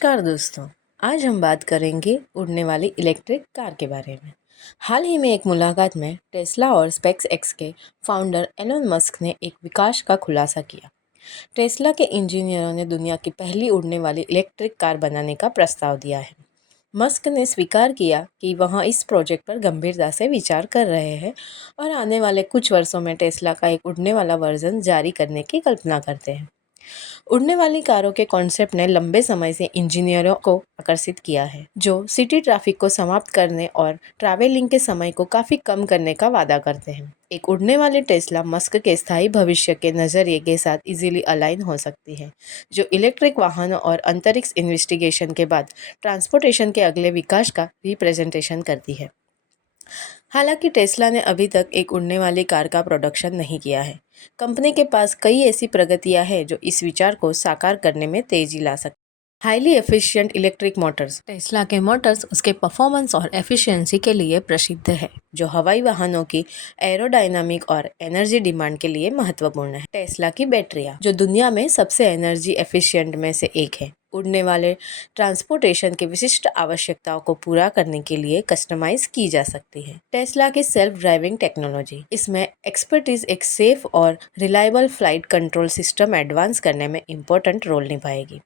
नमस्कार दोस्तों, आज हम बात करेंगे उड़ने वाली इलेक्ट्रिक कार के बारे में। हाल ही में एक मुलाकात में टेस्ला और स्पेस एक्स के फाउंडर एलोन मस्क ने एक विकास का खुलासा किया। टेस्ला के इंजीनियरों ने दुनिया की पहली उड़ने वाली इलेक्ट्रिक कार बनाने का प्रस्ताव दिया है। मस्क ने स्वीकार किया कि वह इस प्रोजेक्ट पर गंभीरता से विचार कर रहे हैं और आने वाले कुछ वर्षों में टेस्ला का एक उड़ने वाला वर्जन जारी करने की कल्पना करते हैं। उड़ने वाली कारों के कॉन्सेप्ट ने लंबे समय से इंजीनियरों को आकर्षित किया है, जो सिटी ट्रैफिक को समाप्त करने और ट्रैवलिंग के समय को काफ़ी कम करने का वादा करते हैं। एक उड़ने वाली टेस्ला मस्क के स्थायी भविष्य के नज़रिए के साथ इजीली अलाइन हो सकती है, जो इलेक्ट्रिक वाहनों और अंतरिक्ष इन्वेस्टिगेशन के बाद ट्रांसपोर्टेशन के अगले विकास का रिप्रेजेंटेशन करती है। हालांकि टेस्ला ने अभी तक एक उड़ने वाली कार का प्रोडक्शन नहीं किया है। कंपनी के पास कई ऐसी प्रगतियां हैं जो इस विचार को साकार करने में तेजी ला सकती। Highly efficient electric Motors. Tesla के मोटर्स उसके परफॉर्मेंस और एफिशिएंसी के लिए प्रसिद्ध है, जो हवाई वाहनों की एरोडायनामिक और एनर्जी डिमांड के लिए महत्वपूर्ण है। टेस्ला की बैटरियां, जो दुनिया में सबसे एनर्जी एफिशिएंट में से एक है, उड़ने वाले ट्रांसपोर्टेशन की विशिष्ट आवश्यकताओं को पूरा करने के लिए कस्टमाइज की जा सकती है। टेस्ला की सेल्फ ड्राइविंग टेक्नोलॉजी, इसमें एक्सपर्टीज एक सेफ और reliable flight control system advance करने में इम्पोर्टेंट रोल निभाएगी।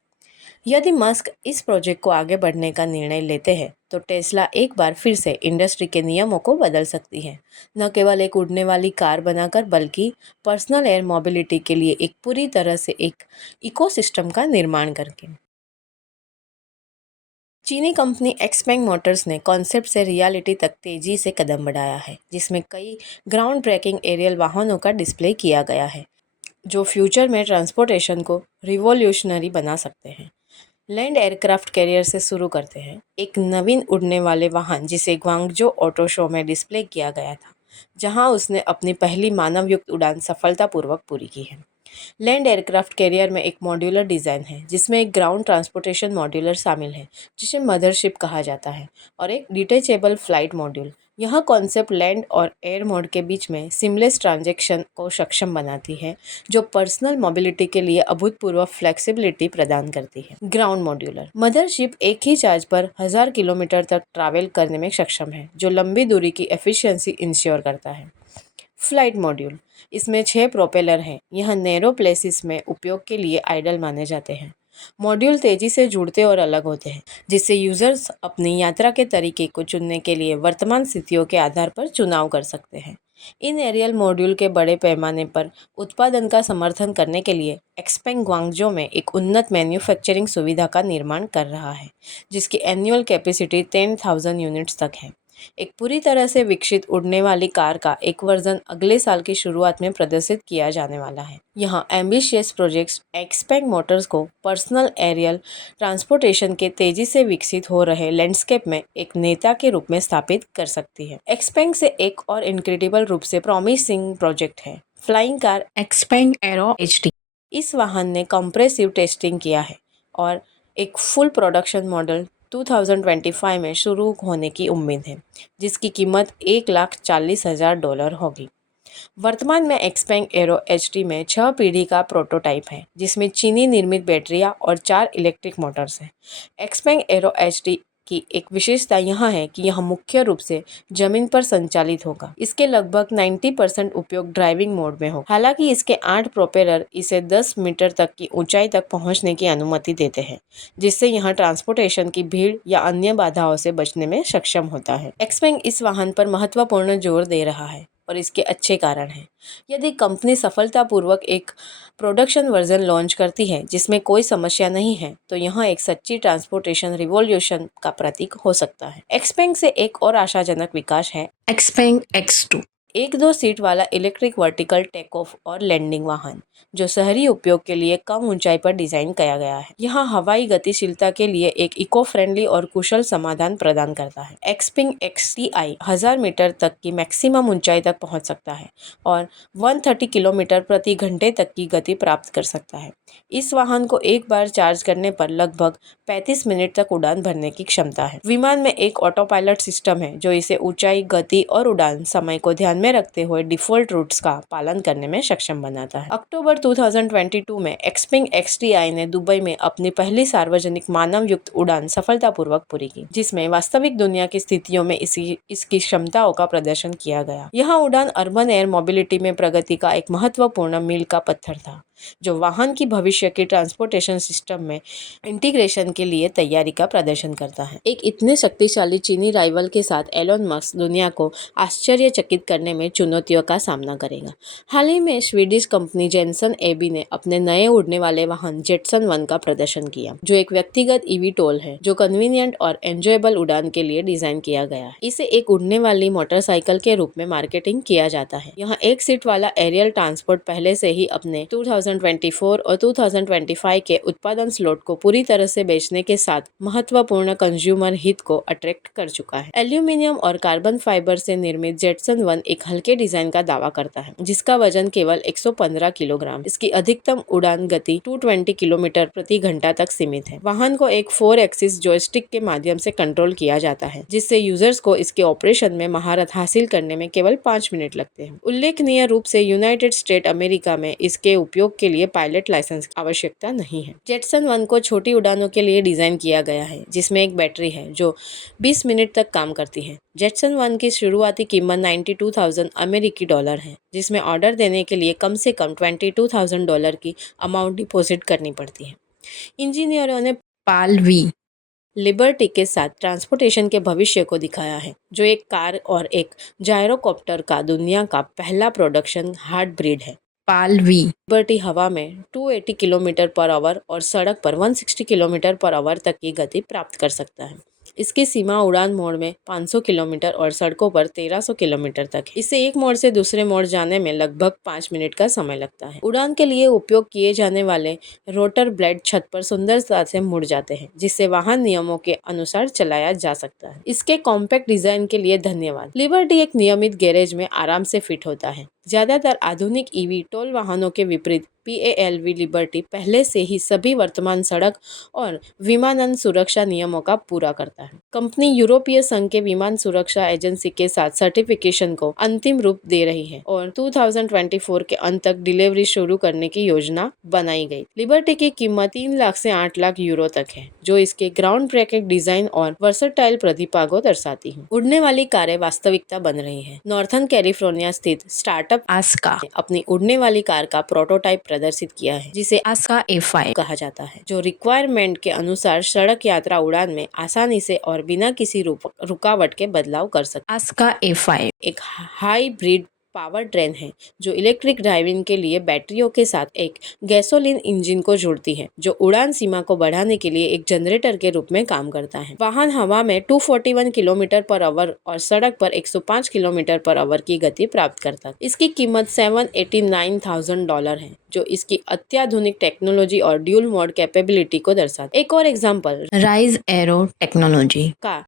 यदि मस्क इस प्रोजेक्ट को आगे बढ़ने का निर्णय लेते हैं तो टेस्ला एक बार फिर से इंडस्ट्री के नियमों को बदल सकती है, न केवल एक उड़ने वाली कार बनाकर बल्कि पर्सनल एयर मोबिलिटी के लिए एक पूरी तरह से एक इकोसिस्टम का निर्माण करके। चीनी कंपनी एक्सपेंग मोटर्स ने कॉन्सेप्ट से रियलिटी तक तेजी से कदम बढ़ाया है, जिसमें कई ग्राउंड ब्रेकिंग एरियल वाहनों का डिस्प्ले किया गया है, जो फ्यूचर में ट्रांसपोर्टेशन को रिवॉल्यूशनरी बना सकते हैं। लैंड एयरक्राफ्ट कैरियर से शुरू करते हैं, एक नवीन उड़ने वाले वाहन जिसे ग्वांगजो ऑटो शो में डिस्प्ले किया गया था, जहां उसने अपनी पहली मानवयुक्त उड़ान सफलतापूर्वक पूरी की है। लैंड एयरक्राफ्ट कैरियर में एक मॉड्यूलर डिज़ाइन है, जिसमें एक ग्राउंड ट्रांसपोर्टेशन मॉड्यूलर शामिल है, जिसे मदरशिप कहा जाता है, और एक डिटेचेबल फ्लाइट मॉड्यूल। यह कॉन्सेप्ट लैंड और एयर मोड के बीच में सिमलेस ट्रांजैक्शन को सक्षम बनाती है, जो पर्सनल मोबिलिटी के लिए अभूतपूर्व फ्लेक्सिबिलिटी प्रदान करती है। ग्राउंड मॉड्यूलर मदरशिप एक ही चार्ज पर 1000 किलोमीटर तक ट्रैवल करने में सक्षम है, जो लंबी दूरी की एफिशिएंसी इंश्योर करता है। फ्लाइट मॉड्यूल, इसमें 6 प्रोपेलर हैं। यह नैरो प्लेसेस में उपयोग के लिए आइडल माने जाते हैं। मॉड्यूल तेजी से जुड़ते और अलग होते हैं, जिससे यूजर्स अपनी यात्रा के तरीके को चुनने के लिए वर्तमान स्थितियों के आधार पर चुनाव कर सकते हैं। इन एरियल मॉड्यूल के बड़े पैमाने पर उत्पादन का समर्थन करने के लिए एक्सपेंग ग्वांगजो में एक उन्नत मैन्युफैक्चरिंग सुविधा का निर्माण कर रहा है, जिसकी एनुअल कैपेसिटी 10,000 यूनिट्स तक है। एक पूरी तरह से विकसित उड़ने वाली कार का एक वर्जन अगले साल की शुरुआत में प्रदर्शित किया जाने वाला है। यहाँ एम्बिशियस प्रोजेक्ट्स एक्सपेंग मोटर्स को पर्सनल एरियल ट्रांसपोर्टेशन के तेजी से विकसित हो रहे लैंडस्केप में एक नेता के रूप में स्थापित कर सकती है। एक्सपेंग से एक और इनक्रेडिबल रूप से प्रॉमिसिंग प्रोजेक्ट है flying car Xpeng arrow HD। इस वाहन ने कंप्रेसिव टेस्टिंग किया है और एक फुल प्रोडक्शन मॉडल 2025 में शुरू होने की उम्मीद है, जिसकी कीमत $1,40,000 होगी। वर्तमान में एक्सपेंग एरो HD में 6 पीढ़ी का प्रोटोटाइप है, जिसमें चीनी निर्मित बैटरियां और 4 इलेक्ट्रिक मोटर्स हैं। एक्सपेंग एरो HD की एक विशेषता यह है कि यह मुख्य रूप से जमीन पर संचालित होगा। इसके लगभग 90% उपयोग ड्राइविंग मोड में होगा। हालांकि इसके 8 प्रोपेलर इसे 10 मीटर तक की ऊंचाई तक पहुंचने की अनुमति देते हैं, जिससे यह ट्रांसपोर्टेशन की भीड़ या अन्य बाधाओं से बचने में सक्षम होता है। एक्सपेंग इस वाहन पर महत्वपूर्ण जोर दे रहा है और इसके अच्छे कारण हैं। यदि कंपनी सफलतापूर्वक एक प्रोडक्शन वर्जन लॉन्च करती है जिसमें कोई समस्या नहीं है, तो यह एक सच्ची ट्रांसपोर्टेशन रिवॉल्यूशन का प्रतीक हो सकता है। एक्सपेंग से एक और आशाजनक विकास है एक्सपेंग X2, एक 2 सीट वाला इलेक्ट्रिक वर्टिकल टेक ऑफ और लैंडिंग वाहन, जो शहरी उपयोग के लिए कम ऊंचाई पर डिजाइन किया गया है। यह हवाई गतिशीलता के लिए एक इको फ्रेंडली और कुशल समाधान प्रदान करता है। एक्सपेंग XTI 1000 मीटर तक की मैक्सिमम ऊंचाई तक पहुंच सकता है और 130 किलोमीटर प्रति घंटे तक की गति प्राप्त कर सकता है। इस वाहन को एक बार चार्ज करने पर लगभग 35 मिनट तक उड़ान भरने की क्षमता है। विमान में एक ऑटो पायलट सिस्टम है, जो इसे ऊंचाई, गति और उड़ान समय को ध्यान में रखते हुए डिफ़ॉल्ट रूट्स का पालन करने में सक्षम बनाता है। अक्टूबर 2022 में एक्सपिंग XTI ने दुबई में अपनी पहली सार्वजनिक मानव युक्त उड़ान सफलतापूर्वक पूरी की, जिसमें वास्तविक दुनिया की स्थितियों में इसकी क्षमताओं का प्रदर्शन किया गया। यह उड़ान अर्बन एयर मोबिलिटी में प्रगति का एक महत्वपूर्ण मील का पत्थर था, जो वाहन की भविष्य के ट्रांसपोर्टेशन सिस्टम में इंटीग्रेशन के लिए तैयारी का प्रदर्शन करता है। एक इतने शक्तिशाली चीनी राइवल के साथ एलोन मस्क दुनिया को आश्चर्यचकित करने में चुनौतियों का सामना करेगा। हाल ही में स्वीडिश कंपनी जेनसन एबी ने अपने नए उड़ने वाले वाहन जेटसन 1 का प्रदर्शन किया, जो एक व्यक्तिगत eVTOL है जो कन्वीनियंट और एंजॉयबल उड़ान के लिए डिजाइन किया गया है। इसे एक उड़ने वाली मोटरसाइकिल के रूप में मार्केटिंग किया जाता है। यह एक सीट वाला एरियल ट्रांसपोर्ट पहले से ही अपने 2024 और 2025 के उत्पादन स्लॉट को पूरी तरह से बेचने के साथ महत्वपूर्ण कंज्यूमर हित को अट्रैक्ट कर चुका है। एल्यूमिनियम और कार्बन फाइबर से निर्मित जेटसन 1 एक हल्के डिजाइन का दावा करता है, जिसका वजन केवल 115 किलोग्राम। इसकी अधिकतम उड़ान गति 220 किलोमीटर प्रति घंटा तक सीमित है। वाहन को एक 4 एक्सिस जॉयस्टिक के माध्यम से कंट्रोल किया जाता है, जिससे यूजर्स को इसके ऑपरेशन में महारत हासिल करने में केवल 5 मिनट लगते हैं। उल्लेखनीय रूप से यूनाइटेड स्टेट अमेरिका में इसके उपयोग के लिए पायलट लाइसेंस की आवश्यकता नहीं है। जेटसन 1 को छोटी उड़ानों के लिए डिजाइन किया गया है, जिसमें एक बैटरी है जो 20 मिनट तक काम करती है। जेटसन 1 की शुरुआती कीमत $92,000 अमेरिकी डॉलर है, जिसमें ऑर्डर देने के लिए कम से कम $22,000 की अमाउंट डिपॉजिट करनी पड़ती है। इंजीनियरों ने पाल वी लिबर्टी के साथ ट्रांसपोर्टेशन के भविष्य को दिखाया है, जो एक कार और एक जायरोकॉप्टर का दुनिया का पहला प्रोडक्शन हार्ड ब्रीड है। पाल वी लिबर्टी हवा में 280 किलोमीटर पर आवर और सड़क पर 160 किलोमीटर पर आवर तक की गति प्राप्त कर सकता है। इसकी सीमा उड़ान मोड में 500 किलोमीटर और सड़कों पर 1300 किलोमीटर तक है। इसे एक मोड़ से दूसरे मोड़ जाने में लगभग 5 मिनट का समय लगता है। उड़ान के लिए उपयोग किए जाने वाले रोटर ब्लेड छत पर सुंदरता से मुड़ जाते हैं, जिससे वाहन नियमों के अनुसार चलाया जा सकता है। इसके कॉम्पैक्ट डिजाइन के लिए धन्यवाद। लिबर्टी एक नियमित गैरेज में आराम से फिट होता है। ज्यादातर आधुनिक eVTOL वाहनों के विपरीत PALV लिबर्टी पहले से ही सभी वर्तमान सड़क और विमानन सुरक्षा नियमों का पूरा करता है। कंपनी यूरोपीय संघ के विमान सुरक्षा एजेंसी के साथ सर्टिफिकेशन को अंतिम रूप दे रही है और 2024 के अंत तक डिलीवरी शुरू करने की योजना बनाई गई। लिबर्टी की कीमत 3 लाख से 8 लाख यूरो तक है, जो इसके ग्राउंड ब्रेकिंग डिजाइन और वर्सटाइल प्रतिभा को दर्शाती है। उड़ने वाली कारें वास्तविकता बन रही है। नॉर्थर्न कैलिफोर्निया स्थित स्टार्टअप आस्का अपनी उड़ने वाली कार का प्रोटोटाइप प्रदर्शित किया है, जिसे आस्का A5 कहा जाता है, जो रिक्वायरमेंट के अनुसार सड़क यात्रा उड़ान में आसानी से और बिना किसी रुकावट के बदलाव कर सकता है। आस्का A5 एक हाइब्रिड पावर ट्रेन है जो इलेक्ट्रिक ड्राइविंग के लिए बैटरियों के साथ एक गैसोलीन इंजन को जोड़ती है, जो उड़ान सीमा को बढ़ाने के लिए एक जनरेटर के रूप में काम करता है। वाहन हवा में 241 किलोमीटर पर आवर और सड़क पर 105 किलोमीटर पर आवर की गति प्राप्त करता है। इसकी कीमत $789,000 है, जो इसकी अत्याधुनिक टेक्नोलॉजी और ड्यूल मोड कैपेबिलिटी को दर्शाता है। एक और एग्जाम्पल राइज एरो टेक्नोलॉजी का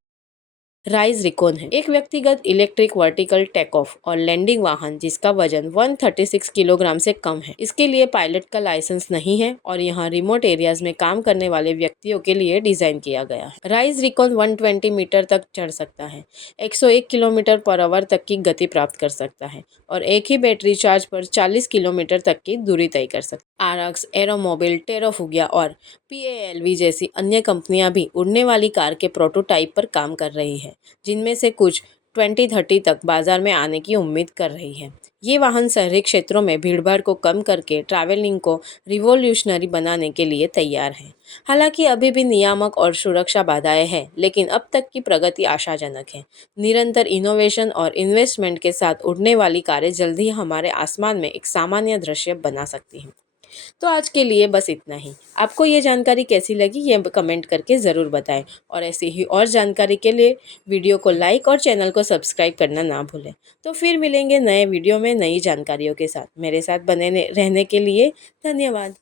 राइज रिकॉन है, एक व्यक्तिगत इलेक्ट्रिक वर्टिकल टेक ऑफ और लैंडिंग वाहन जिसका वजन 136 किलोग्राम से कम है। इसके लिए पायलट का लाइसेंस नहीं है और यहाँ रिमोट एरियाज में काम करने वाले व्यक्तियों के लिए डिजाइन किया गया है। राइज रिकॉन 120 मीटर तक चढ़ सकता है, 101 किलोमीटर पर आवर तक की गति प्राप्त कर सकता है और एक ही बैटरी चार्ज पर 40 किलोमीटर तक की दूरी तय कर सकता है। आरक्स, एरोमोबिल, टेराफुगिया और PALV जैसी अन्य कंपनियां भी उड़ने वाली कार के प्रोटोटाइप पर काम कर रही है, जिनमें से कुछ 2030 तक बाजार में आने की उम्मीद कर रही है। ये वाहन शहरी क्षेत्रों में भीड़भाड़ को कम करके ट्रैवलिंग को रिवॉल्यूशनरी बनाने के लिए तैयार है। हालांकि अभी भी नियामक और सुरक्षा बाधाएं हैं, लेकिन अब तक की प्रगति आशाजनक है। निरंतर इनोवेशन और इन्वेस्टमेंट के साथ उड़ने वाली कारें जल्द ही हमारे आसमान में एक सामान्य दृश्य बना सकती हैं। तो आज के लिए बस इतना ही। आपको ये जानकारी कैसी लगी ये कमेंट करके ज़रूर बताएं और ऐसी ही और जानकारी के लिए वीडियो को लाइक और चैनल को सब्सक्राइब करना ना भूलें। तो फिर मिलेंगे नए वीडियो में नई जानकारियों के साथ। मेरे साथ बने रहने के लिए धन्यवाद।